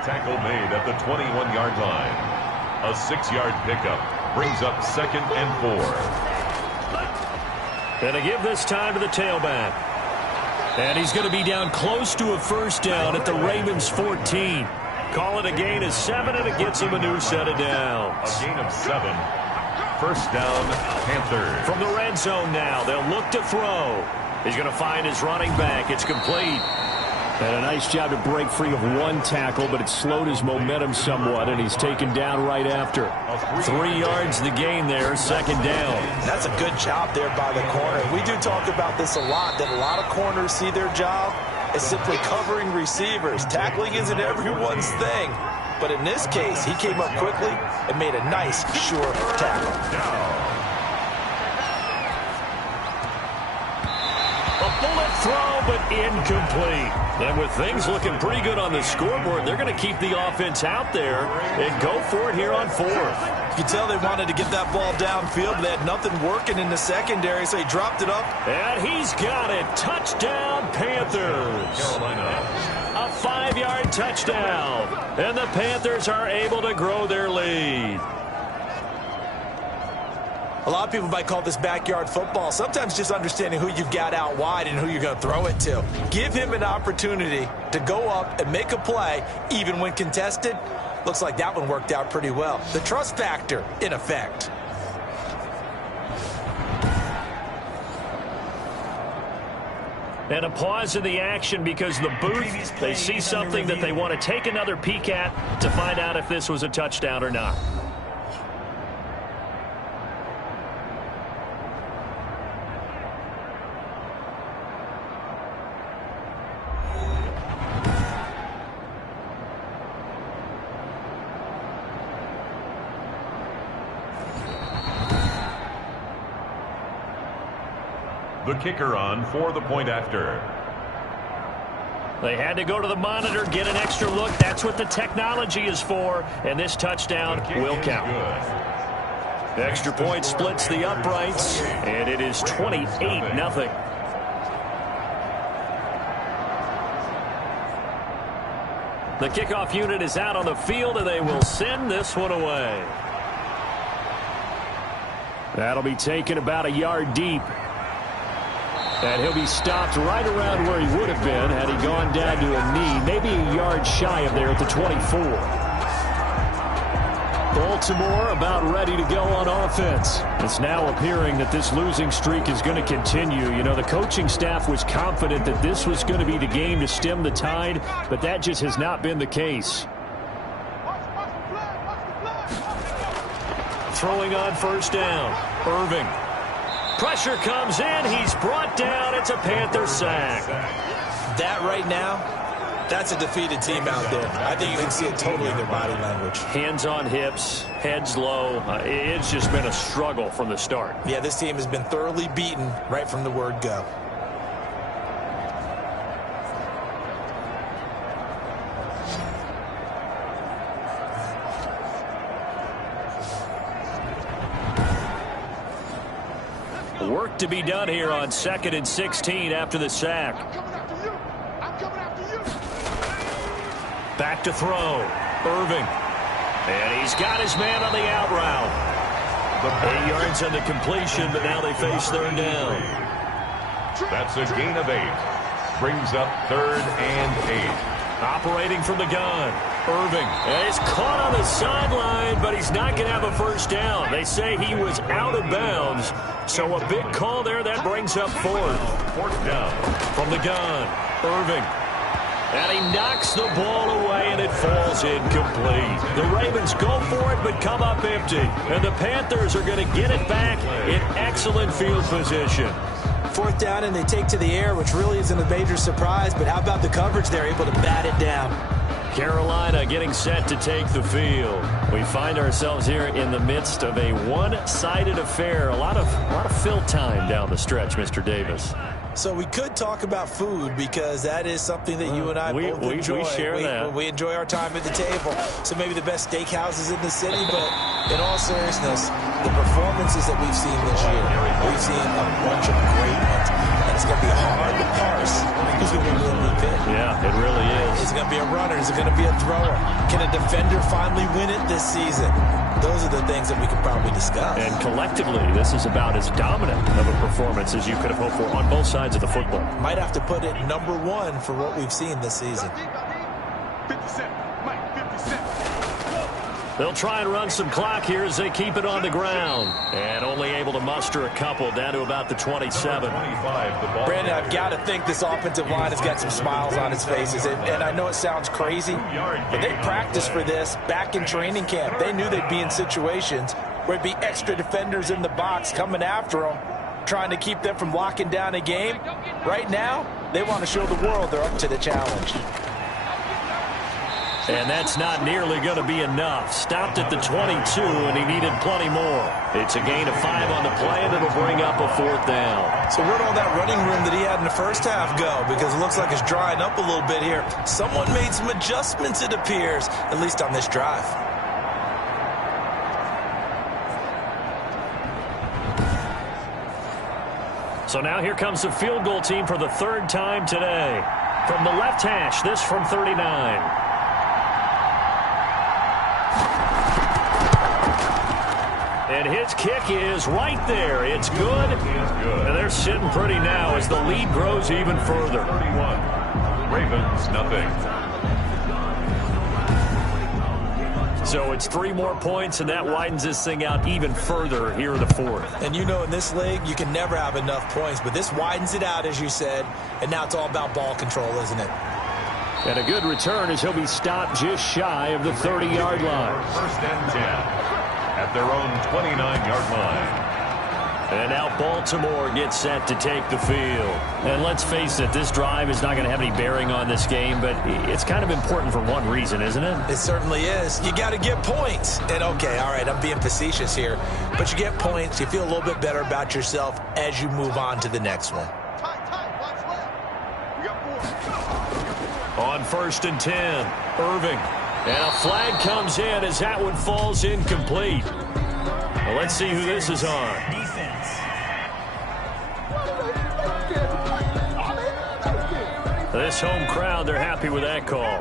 Tackle made at the 21-yard line. A 6-yard pickup Brings up 2nd and 4. And to give this time to the tailback. And he's going to be down close to a first down at the Ravens 14. Call it a gain of 7, and it gets him a new set of downs. A gain of 7. First down, Panthers. From the red zone now, they'll look to throw. He's going to find his running back. It's complete. And a nice job to break free of one tackle, but it slowed his momentum somewhat, and he's taken down right after. 3 yards the gain there, 2nd down. That's a good job there by the corner. We do talk about this a lot, that a lot of corners see their job as simply covering receivers. Tackling isn't everyone's thing. But in this case, he came up quickly and made a nice, sure tackle. A bullet throw, but incomplete. And with things looking pretty good on the scoreboard, they're going to keep the offense out there and go for it here on 4th. You can tell they wanted to get that ball downfield, but they had nothing working in the secondary, so he dropped it up. And he's got it. Touchdown, Panthers. Carolina. A 5-yard touchdown. And the Panthers are able to grow their lead. A lot of people might call this backyard football. Sometimes just understanding who you've got out wide and who you're going to throw it to. Give him an opportunity to go up and make a play, even when contested. Looks like that one worked out pretty well. The trust factor, in effect. And a pause in the action because the booth, they see something that they want to take another peek at to find out if this was a touchdown or not. The kicker on for the point after. They had to go to the monitor, get an extra look. That's what the technology is for. And this touchdown will count. Extra point splits the uprights, and it is 28-0. The kickoff unit is out on the field, and they will send this one away. That'll be taken about a yard deep. And he'll be stopped right around where he would have been had he gone down to a knee, maybe a yard shy of there at the 24. Baltimore about ready to go on offense. It's now appearing that this losing streak is going to continue. You know, the coaching staff was confident that this was going to be the game to stem the tide, but that just has not been the case. Throwing on first down, Irving. Pressure comes in. He's brought down. It's a Panther sack. That right now, that's a defeated team out there. I think you can see it totally in their body language. Hands on hips, heads low. It's just been a struggle from the start. Yeah, this team has been thoroughly beaten right from the word go. Work to be done here on 2nd and 16 after the sack. Back to throw. Irving. And he's got his man on the out route. 8 yards on the completion, but now they face 3rd down. That's a gain of 8. Brings up 3rd and 8. Operating from the gun. Irving. And he's caught on the sideline, but he's not going to have a first down. They say he was out of bounds. So a big call there. That brings up 4th. 4th down. From the gun. Irving. And he knocks the ball away, and it falls incomplete. The Ravens go for it, but come up empty. And the Panthers are going to get it back in excellent field position. 4th down, and they take to the air, which really isn't a major surprise. But how about the coverage? They're able to bat it down. Carolina getting set to take the field. We find ourselves here in the midst of a one-sided affair. A lot of fill time down the stretch, Mr. Davis. So we could talk about food because that is something that you and I both enjoy. We share that. We enjoy our time at the table. So maybe the best steakhouses in the city, but in all seriousness, the performances that we've seen this year, we've seen a bunch of great ones. And it's going to be hard to parse who's going to win the MVP. Yeah, it really is. Is it going to be a runner? Is it going to be a thrower? Can a defender finally win it this season? those are the things that we could probably discuss. And collectively, this is about as dominant of a performance as you could have hoped for on both sides of the football. Might have to put it number one for what we've seen this season. 50 Cent, Mike, 50 Cent. They'll try and run some clock here as they keep it on the ground. And only able to muster a couple down to about the 27. Brandon, I've got to think this offensive line has got some smiles on its faces. And I know it sounds crazy, but they practiced for this back in training camp. They knew they'd be in situations where it'd be extra defenders in the box coming after them, trying to keep them from locking down a game. Right now, they want to show the world they're up to the challenge. And that's not nearly going to be enough. Stopped at the 22, and he needed plenty more. It's a gain of 5 on the play, and it'll bring up a 4th down. So where'd all that running room that he had in the first half go? Because it looks like it's drying up a little bit here. Someone made some adjustments, it appears, at least on this drive. So now here comes the field goal team for the 3rd time today. From the left hash, this from 39. And his kick is right there. It's good. And they're sitting pretty now as the lead grows even further. 31. Ravens, nothing. So it's 3 more points, and that widens this thing out even further here in the 4th. And you know in this league, you can never have enough points, but this widens it out, as you said, and now it's all about ball control, isn't it? And a good return as he'll be stopped just shy of the 30-yard line. 1st and 10. At their own 29-yard line. And now Baltimore gets set to take the field. And let's face it, this drive is not going to have any bearing on this game, but it's kind of important for one reason, isn't it? It certainly is. You got to get points. And, okay, all right, I'm being facetious here, but you get points, you feel a little bit better about yourself as you move on to the next one. On 1st and 10, Irving. And a flag comes in as that one falls incomplete. Well, let's see who this is on. Defense. This home crowd, they're happy with that call.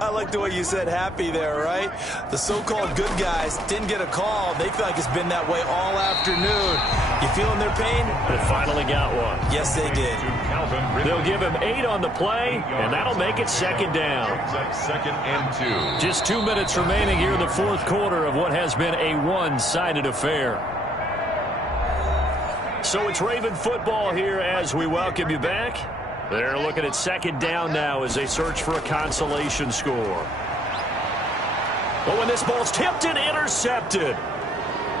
I like the way you said happy there, right? The so-called good guys didn't get a call. They feel like it's been that way all afternoon. You feeling their pain? They finally got one. Yes, they did. They'll give him 8 on the play, and that'll make it 2nd down. 2nd and 2. Just 2 minutes remaining here in the 4th quarter of what has been a one-sided affair. So it's Raven football here as we welcome you back. They're looking at 2nd down now as they search for a consolation score. But when this ball's tipped and intercepted,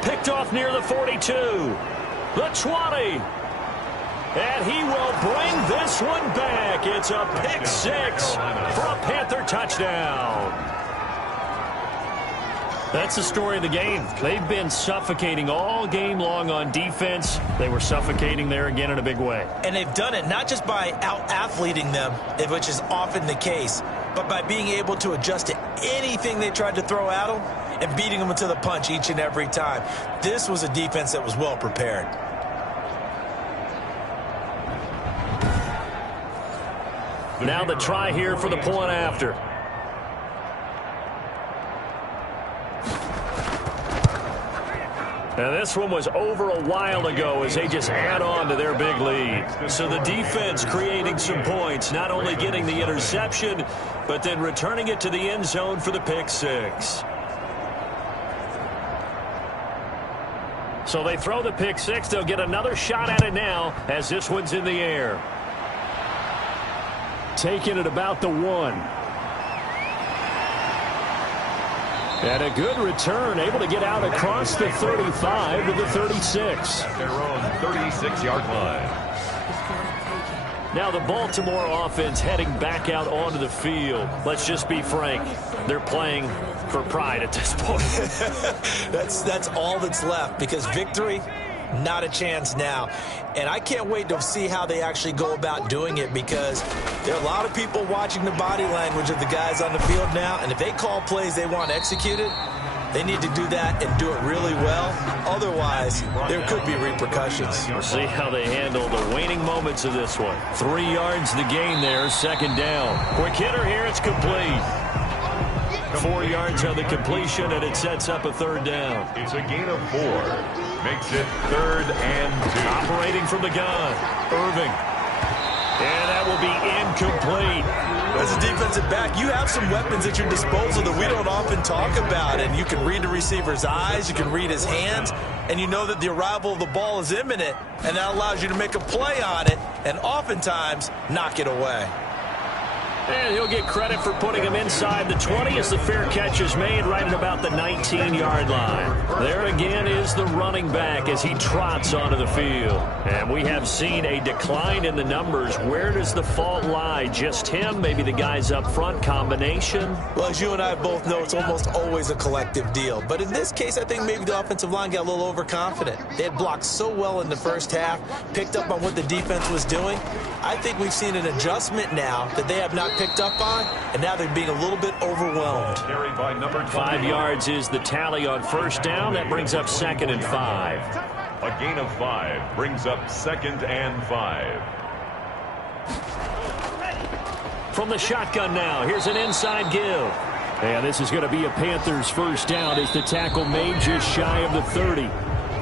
picked off near the 42, the 20, and he will bring this one back. It's a pick 6 for a Panther touchdown. That's the story of the game. They've been suffocating all game long on defense. They were suffocating there again in a big way. And they've done it not just by out-athleting them, which is often the case, but by being able to adjust to anything they tried to throw at them and beating them to the punch each and every time. This was a defense that was well prepared. Now the try here for the point after. Now this one was over a while ago as they just add on to their big lead. So the defense creating some points, not only getting the interception, but then returning it to the end zone for the pick 6. So they throw the pick 6. They'll get another shot at it now as this one's in the air. Taking it about the 1. And a good return, able to get out across the 35 to the 36. Their own 36-yard line. Now the Baltimore offense heading back out onto the field. Let's just be frank. They're playing for pride at this point. That's all that's left, because victory, not a chance now. And I can't wait to see how they actually go about doing it, because there are a lot of people watching the body language of the guys on the field now, and if they call plays they want executed, they need to do that and do it really well. Otherwise, there could be repercussions. We'll see how they handle the waning moments of this one. 3 yards to gain there, 2nd down. Quick hitter here, it's complete. 4 yards on the completion, and it sets up a third down. It's a gain of 4. Makes it 3rd and 2. Operating from the gun, Irving. And that will be incomplete. As a defensive back, you have some weapons at your disposal that we don't often talk about. And you can read the receiver's eyes, you can read his hands, and you know that the arrival of the ball is imminent. And that allows you to make a play on it and oftentimes knock it away. And he'll get credit for putting him inside the 20 as the fair catch is made right at about the 19-yard line. There again is the running back as he trots onto the field. And we have seen a decline in the numbers. Where does the fault lie? Just him? Maybe the guys up front? Combination? Well, as you and I both know, it's almost always a collective deal. But in this case, I think maybe the offensive line got a little overconfident. They had blocked so well in the first half, picked up on what the defense was doing. I think we've seen an adjustment now that they have not picked up on, and now they're being a little bit overwhelmed. Carried by number 5 yards is the tally on first down. That brings up 2nd and 5. A gain of 5 brings up 2nd and 5. From the shotgun now, here's an inside give. And this is going to be a Panthers first down as the tackle made just shy of the 30.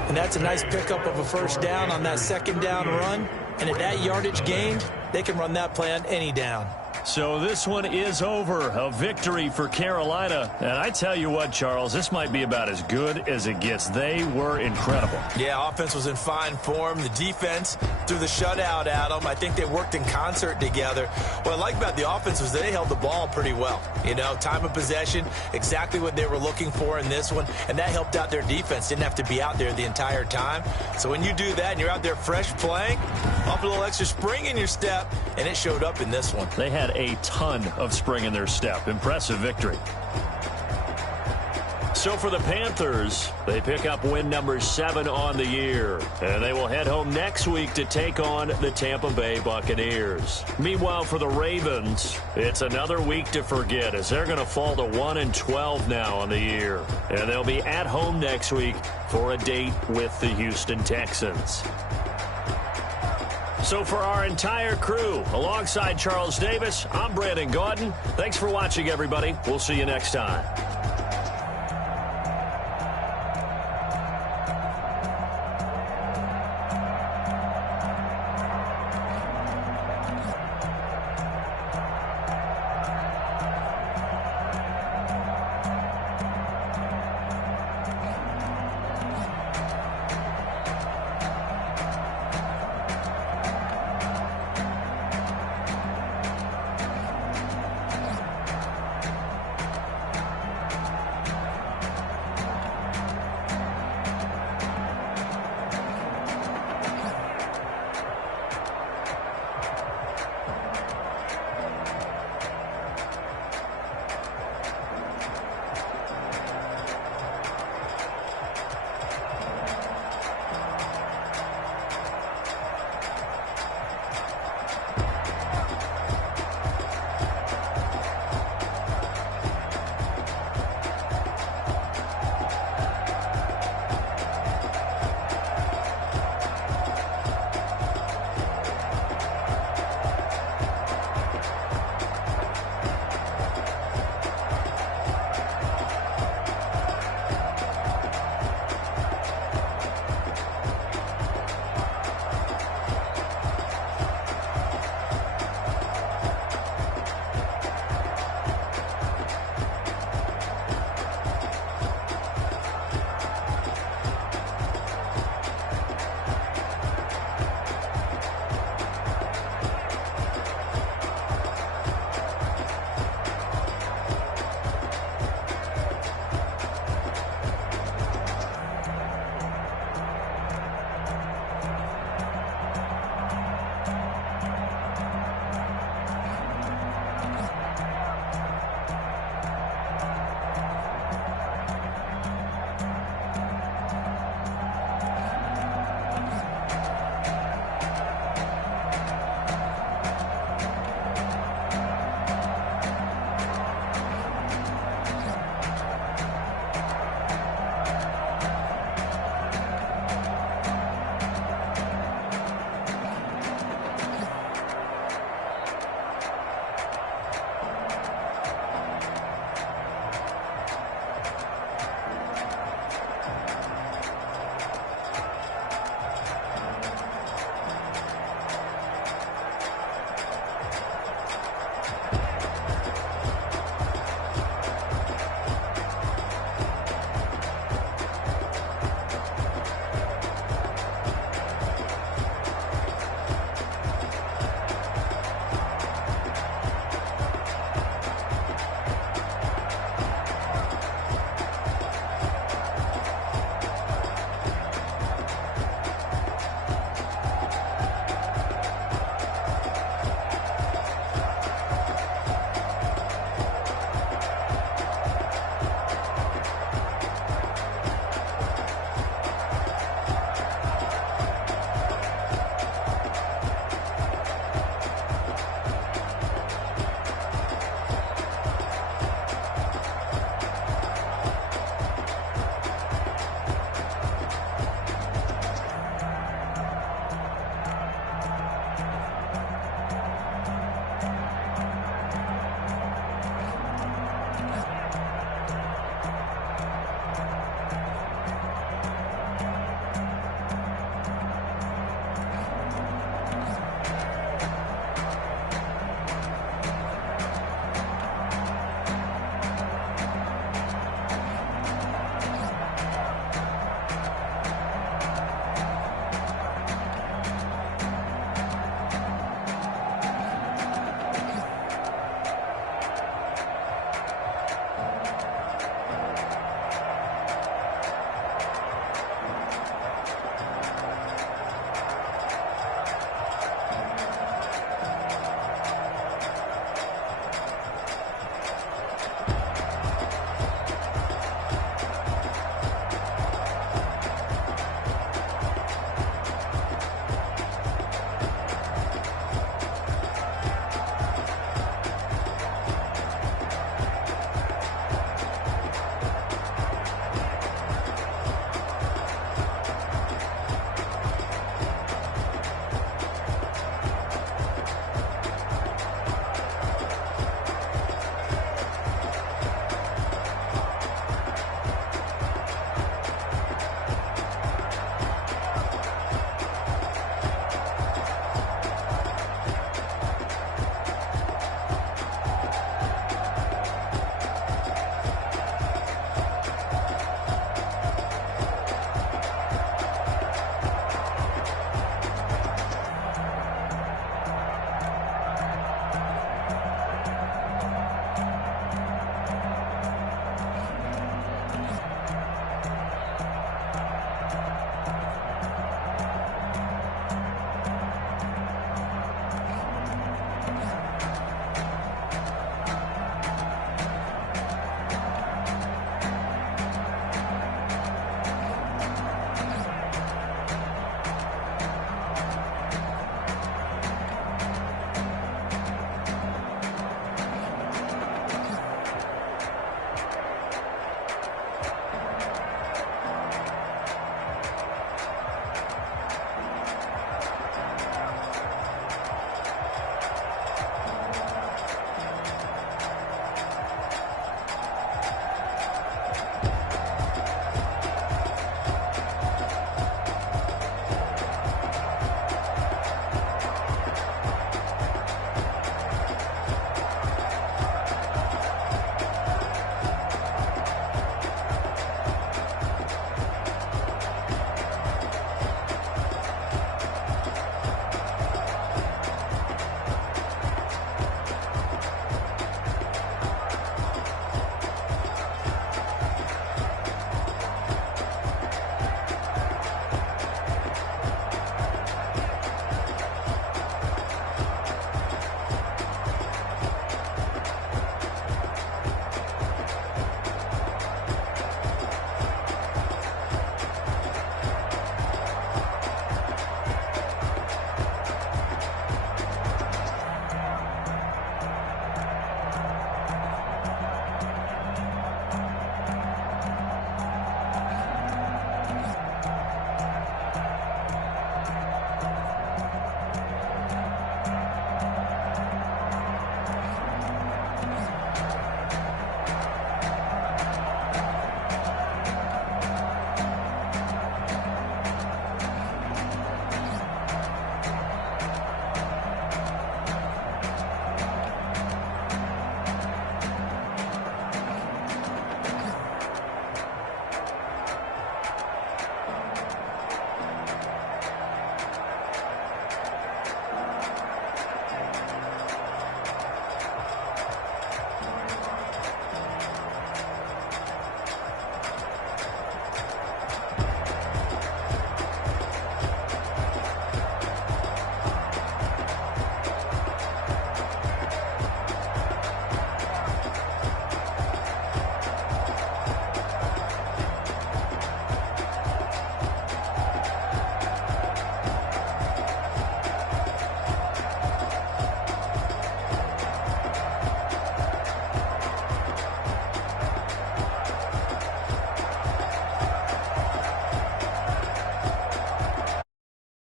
And that's a nice pickup of a first down on that second down run. And at that yardage gained, they can run that play on any down. So this one is over. A victory for Carolina. And I tell you what, Charles, this might be about as good as it gets. They were incredible. Yeah, offense was in fine form. The defense threw the shutout at them. I think they worked in concert together. What I like about the offense was they held the ball pretty well. You know, time of possession, exactly what they were looking for in this one. And that helped out their defense. Didn't have to be out there the entire time. So when you do that and you're out there fresh playing, off a little extra spring in your step, and it showed up in this one. They had a ton of spring in their step. Impressive victory. So for the Panthers, they pick up win number 7 on the year. And they will head home next week to take on the Tampa Bay Buccaneers. Meanwhile, for the Ravens, it's another week to forget as they're going to fall to 1-12 now on the year. And they'll be at home next week for a date with the Houston Texans. So for our entire crew, alongside Charles Davis, I'm Brandon Gaudin. Thanks for watching, everybody. We'll see you next time.